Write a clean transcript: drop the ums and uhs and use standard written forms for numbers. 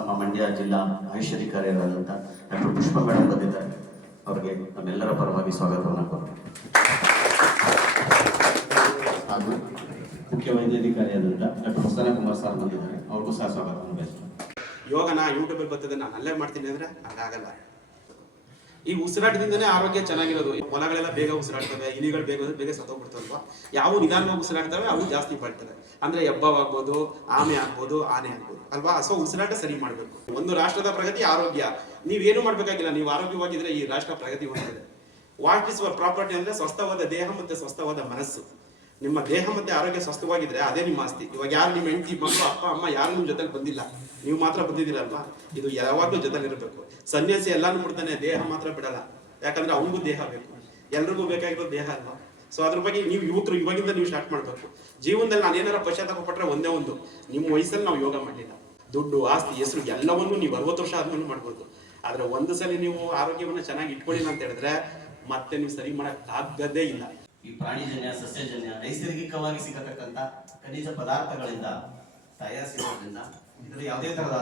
ನಮ್ಮ ಮಂಡ್ಯ ಜಿಲ್ಲಾ ಆಯುಷಾಧಿಕಾರಿಯಾದಂಥ ಡಾಕ್ಟರ್ ಪುಷ್ಪ ಮೇಡಮ್ ಬಂದಿದ್ದಾರೆ. ಅವರಿಗೆ ನಮ್ಮೆಲ್ಲರ ಪರವಾಗಿ ಸ್ವಾಗತವನ್ನು ಕೊಡ್ತೀನಿ. ಹಾಗೂ ಮುಖ್ಯ ವೈದ್ಯಾಧಿಕಾರಿಯಾದಂಥ ಡಾಕ್ಟರ್ ಪ್ರಸನ್ನ ಕುಮಾರ್ ಸರ್ ಬಂದಿದ್ದಾರೆ. ಅವ್ರಿಗೂ ಸಹ ಸ್ವಾಗತವನ್ನು ಬಯಸ್ತೀನಿ. ಯೋಗನ ಯೂಟ್ಯೂಬಲ್ಲಿ ಬರ್ತದೆ, ನಾನು ಅಲ್ಲೇ ಮಾಡ್ತೀನಿ ಅಂದರೆ ಹಂಗಾಗಲ್ಲ. ಈ ಉಸಿರಾಟದಿಂದನೇ ಆರೋಗ್ಯ ಚೆನ್ನಾಗಿರೋದು. ಹೊಲಗಳೆಲ್ಲ ಬೇಗ ಉಸಿರಾಡ್ತವೆ, ಇಲಿಗಳು ಬೇಗ ಬೇಗ ಸತ್ತೋಗ್ಬಿಡ್ತಲ್ವಾ. ಯಾವ ನಿಧಾನವಾಗಿ ಉಸಿರಾಡ್ತವೆ ಅವು ಜಾಸ್ತಿ ಬಾಳ್ತವೆ. ಅಂದರೆ ಹೆಬ್ಬವಾಗ್ಬೋದು, ಆಮೆ ಆಗ್ಬೋದು, ಆನೆ ಆಗ್ಬೋದು ಅಲ್ವಾ. ಸೊ ಉಸಿರಾಟ ಸರಿ ಮಾಡಬೇಕು. ಒಂದು ರಾಷ್ಟ್ರದ ಪ್ರಗತಿ ಆರೋಗ್ಯ. ನೀವೇನು ಮಾಡಬೇಕಾಗಿಲ್ಲ, ನೀವು ಆರೋಗ್ಯವಾಗಿದ್ರೆ ಈ ರಾಷ್ಟ್ರ ಪ್ರಗತಿ ಹೊಂದಿದೆ. ವಾಟ್ ಇಸ್ ಯುವರ್ ಪ್ರಾಪರ್ಟಿ ಅಂದರೆ ಸ್ವಸ್ಥವಾದ ದೇಹ ಮತ್ತು ಸ್ವಸ್ಥವಾದ ಮನಸ್ಸು. ನಿಮ್ಮ ದೇಹ ಮತ್ತೆ ಆರೋಗ್ಯ ಸ್ವಸ್ಥವಾಗಿದ್ರೆ ಅದೇ ನಿಮ್ಮ ಆಸ್ತಿ. ಇವಾಗ ಯಾರು ನಿಮ್ಮ ಹೆಂಡತಿ, ಮಕ್ಕಳು, ಅಪ್ಪ ಅಮ್ಮ ಯಾರು ನಿಮ್ಮ ಜೊತೆಲಿ ಬಂದಿಲ್ಲ, ನೀವು ಮಾತ್ರ ಬಂದಿದ್ದೀರಲ್ವಾ. ಇದು ಯಾವಾಗಲೂ ಜೊತೆಲಿ ಇರಬೇಕು. ಸನ್ಯಾಸಿ ಎಲ್ಲಾನು ಬಿಡ್ತಾನೆ, ದೇಹ ಮಾತ್ರ ಬಿಡಲ್ಲ. ಯಾಕಂದ್ರೆ ಅವನಿಗೂ ದೇಹ ಬೇಕು, ಎಲ್ರಿಗೂ ಬೇಕಾಗಿರೋ ದೇಹ ಅಲ್ವಾ. ಸೊ ಅದ್ರ ಬಗ್ಗೆ ನೀವು ಯುವಕರು ಇವಾಗಿಂದ ನೀವು ಸ್ಟಾರ್ಟ್ ಮಾಡಬೇಕು. ಜೀವನದಲ್ಲಿ ನಾನು ಏನಾರ ಪಶ್ಚಾತ್ತಾಪ ಪಟ್ಟರೆ ಒಂದೇ ಒಂದು, ನಿಮ್ಮ ವಯಸ್ಸಲ್ಲಿ ನಾವು ಯೋಗ ಮಾಡಲಿಲ್ಲ. ದುಡ್ಡು, ಆಸ್ತಿ, ಹೆಸರು ಎಲ್ಲವನ್ನೂ ನೀವು 60 ವರ್ಷ ಆದ್ಮೇಲೆ ಮಾಡ್ಬೋದು. ಆದರೆ ಒಂದು ಸಲ ನೀವು ಆರೋಗ್ಯವನ್ನು ಚೆನ್ನಾಗಿ ಇಟ್ಕೊಳ್ಳಿಲ್ಲ ಅಂತ ಹೇಳಿದ್ರೆ ಮತ್ತೆ ನೀವು ಸರಿ ಮಾಡೋಕ್ಕಾಗದೇ ಇಲ್ಲ. ಈ ಪ್ರಾಣಿಜನ್ಯ, ಸಸ್ಯಜನ್ಯ, ನೈಸರ್ಗಿಕವಾಗಿ ಸಿಗತಕ್ಕಂಥ ಖನಿಜ ಪದಾರ್ಥಗಳಿಂದ ತಯಾರಿಸಿರೋದ್ರಿಂದ ಇದರಲ್ಲಿ ಯಾವುದೇ ತರಹದ